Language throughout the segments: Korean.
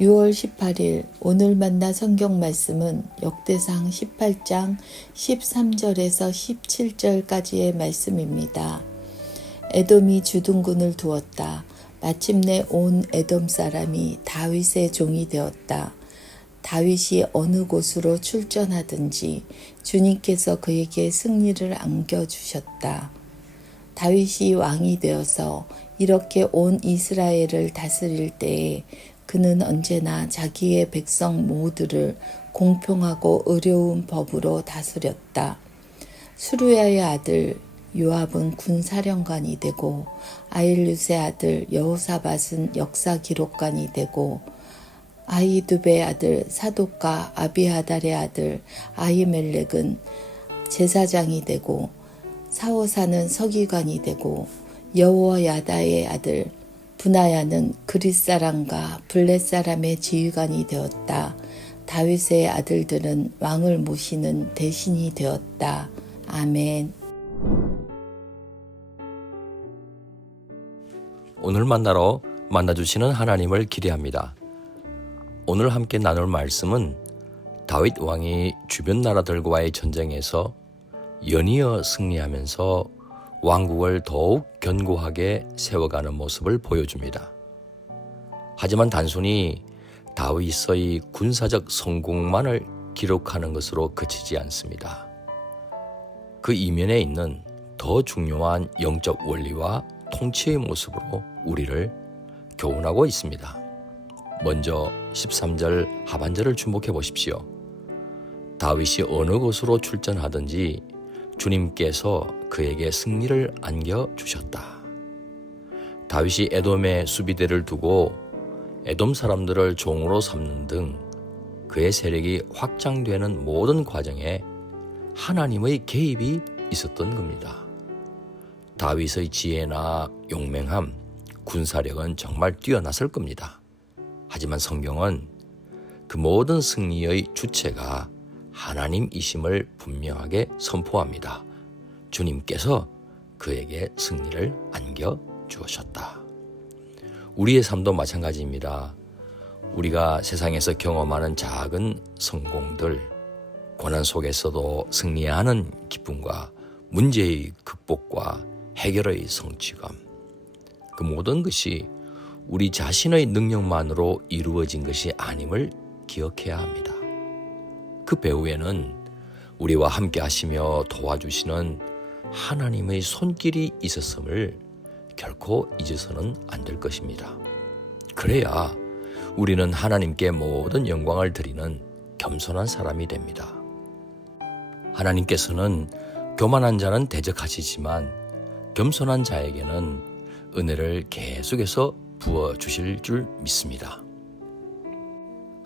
6월 18일 오늘 만나 성경 말씀은 역대상 18장 13절에서 17절까지의 말씀입니다. 에돔이 주둔군을 두었다. 마침내 온 에돔 사람이 다윗의 종이 되었다. 다윗이 어느 곳으로 출전하든지 주님께서 그에게 승리를 안겨주셨다. 다윗이 왕이 되어서 이렇게 온 이스라엘을 다스릴 때에 그는 언제나 자기의 백성 모두를 공평하고 의로운 법으로 다스렸다. 수루야의 아들 요압은 군사령관이 되고 아힐룻의 아들 여호사밧은 역사기록관이 되고 아히두베의 아들 사독과 아비하달의 아들 아히멜렉은 제사장이 되고 사호사는 서기관이 되고 여호야다의 아들 브나야는 그릿 사람과 블렛 사람의 지휘관이 되었다. 다윗의 아들들은 왕을 모시는 대신이 되었다. 아멘. 오늘 만나주시는 하나님을 기대합니다. 오늘 함께 나눌 말씀은 다윗 왕이 주변 나라들과의 전쟁에서 연이어 승리하면서 왕국을 더욱 견고하게 세워가는 모습을 보여줍니다. 하지만 단순히 다윗의 군사적 성공만을 기록하는 것으로 그치지 않습니다. 그 이면에 있는 더 중요한 영적 원리와 통치의 모습으로 우리를 교훈하고 있습니다. 먼저 13절 하반절을 주목해 보십시오. 다윗이 어느 곳으로 출전하든지 주님께서 그에게 승리를 안겨주셨다. 다윗이 에돔의 수비대를 두고 에돔 사람들을 종으로 삼는 등 그의 세력이 확장되는 모든 과정에 하나님의 개입이 있었던 겁니다. 다윗의 지혜나 용맹함, 군사력은 정말 뛰어났을 겁니다. 하지만 성경은 그 모든 승리의 주체가 하나님이심을 분명하게 선포합니다. 주님께서 그에게 승리를 안겨주셨다. 우리의 삶도 마찬가지입니다. 우리가 세상에서 경험하는 작은 성공들, 고난 속에서도 승리하는 기쁨과 문제의 극복과 해결의 성취감, 그 모든 것이 우리 자신의 능력만으로 이루어진 것이 아님을 기억해야 합니다. 그 배후에는 우리와 함께 하시며 도와주시는 하나님의 손길이 있었음을 결코 잊어서는 안 될 것입니다. 그래야 우리는 하나님께 모든 영광을 드리는 겸손한 사람이 됩니다. 하나님께서는 교만한 자는 대적하시지만 겸손한 자에게는 은혜를 계속해서 부어주실 줄 믿습니다.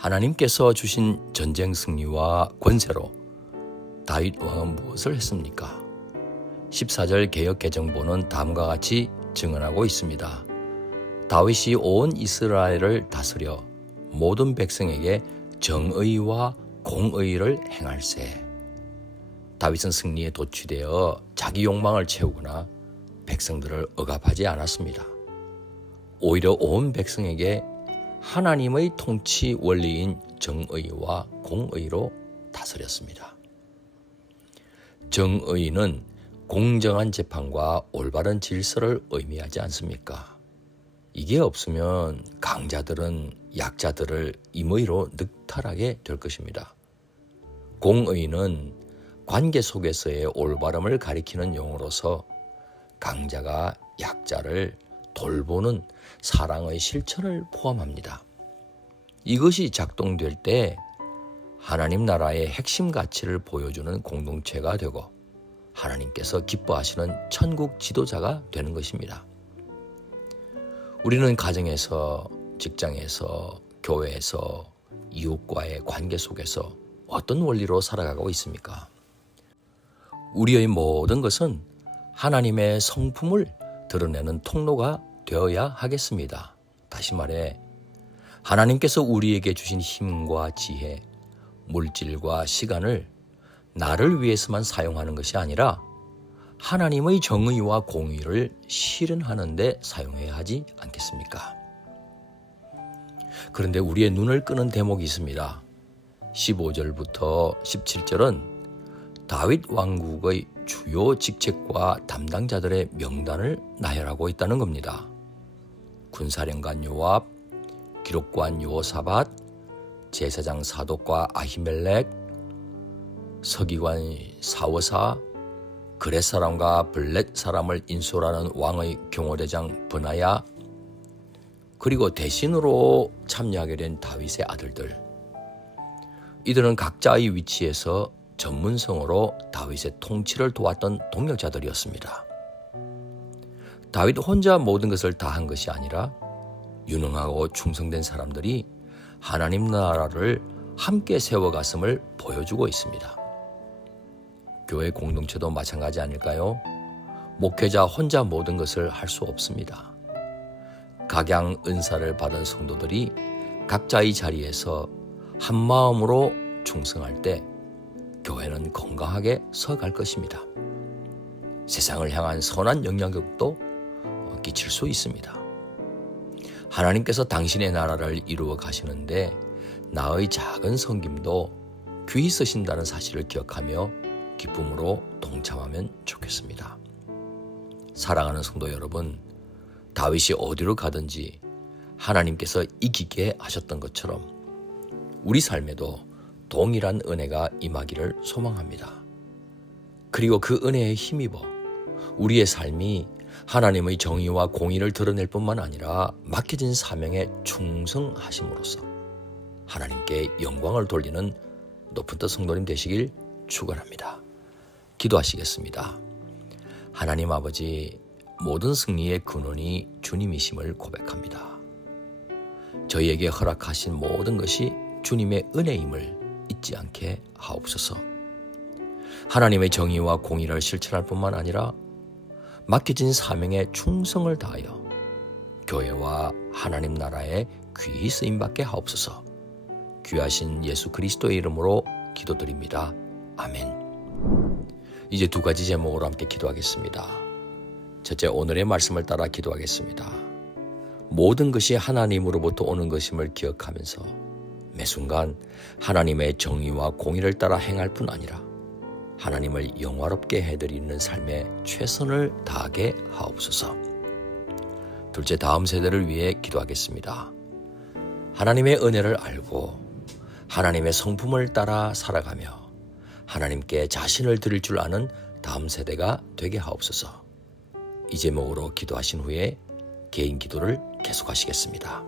하나님께서 주신 전쟁 승리와 권세로 다윗 왕은 무엇을 했습니까? 14절 개역 개정본은 다음과 같이 증언하고 있습니다. 다윗이 온 이스라엘을 다스려 모든 백성에게 정의와 공의를 행할세. 다윗은 승리에 도취되어 자기 욕망을 채우거나 백성들을 억압하지 않았습니다. 오히려 온 백성에게 하나님의 통치 원리인 정의와 공의로 다스렸습니다. 정의는 공정한 재판과 올바른 질서를 의미하지 않습니까? 이게 없으면 강자들은 약자들을 임의로 늑탈하게 될 것입니다. 공의는 관계 속에서의 올바름을 가리키는 용어로서 강자가 약자를 돌보는 사랑의 실천을 포함합니다. 이것이 작동될 때 하나님 나라의 핵심 가치를 보여주는 공동체가 되고 하나님께서 기뻐하시는 천국 지도자가 되는 것입니다. 우리는 가정에서, 직장에서, 교회에서, 이웃과의 관계 속에서 어떤 원리로 살아가고 있습니까? 우리의 모든 것은 하나님의 성품을 드러내는 통로가 되어야 하겠습니다. 다시 말해 하나님께서 우리에게 주신 힘과 지혜, 물질과 시간을 나를 위해서만 사용하는 것이 아니라 하나님의 정의와 공의를 실현하는 데 사용해야 하지 않겠습니까? 그런데 우리의 눈을 끄는 대목이 있습니다. 15절부터 17절은 다윗 왕국의 주요 직책과 담당자들의 명단을 나열하고 있다는 겁니다. 군사령관 요압, 기록관 요사밧, 제사장 사독과 아히멜렉, 서기관 사워사, 그렛 사람과 블렛 사람을 인솔하는 왕의 경호대장 브나야, 그리고 대신으로 참여하게 된 다윗의 아들들. 이들은 각자의 위치에서 전문성으로 다윗의 통치를 도왔던 동력자들이었습니다. 다윗 혼자 모든 것을 다 한 것이 아니라 유능하고 충성된 사람들이 하나님 나라를 함께 세워갔음을 보여주고 있습니다. 교회 공동체도 마찬가지 아닐까요? 목회자 혼자 모든 것을 할 수 없습니다. 각양 은사를 받은 성도들이 각자의 자리에서 한 마음으로 충성할 때 교회는 건강하게 서갈 것입니다. 세상을 향한 선한 영향력도 끼칠 수 있습니다. 하나님께서 당신의 나라를 이루어 가시는데 나의 작은 섬김도 귀히 쓰신다는 사실을 기억하며 기쁨으로 동참하면 좋겠습니다. 사랑하는 성도 여러분, 다윗이 어디로 가든지 하나님께서 이기게 하셨던 것처럼 우리 삶에도 동일한 은혜가 임하기를 소망합니다. 그리고 그 은혜에 힘입어 우리의 삶이 하나님의 정의와 공의를 드러낼 뿐만 아니라 맡겨진 사명에 충성하심으로써 하나님께 영광을 돌리는 높은 뜻 성도님 되시길 축원합니다. 기도하시겠습니다. 하나님 아버지, 모든 승리의 근원이 주님이심을 고백합니다. 저희에게 허락하신 모든 것이 주님의 은혜임을 잊지 않게 하옵소서. 하나님의 정의와 공의를 실천할 뿐만 아니라 맡겨진 사명에 충성을 다하여 교회와 하나님 나라에 귀히 쓰임받게 하옵소서. 귀하신 예수 그리스도의 이름으로 기도드립니다. 아멘. 이제 두 가지 제목으로 함께 기도하겠습니다. 첫째, 오늘의 말씀을 따라 기도하겠습니다. 모든 것이 하나님으로부터 오는 것임을 기억하면서 매 순간 하나님의 정의와 공의를 따라 행할 뿐 아니라 하나님을 영화롭게 해드리는 삶에 최선을 다하게 하옵소서. 둘째, 다음 세대를 위해 기도하겠습니다. 하나님의 은혜를 알고 하나님의 성품을 따라 살아가며 하나님께 자신을 드릴 줄 아는 다음 세대가 되게 하옵소서. 이 제목으로 기도하신 후에 개인 기도를 계속하시겠습니다.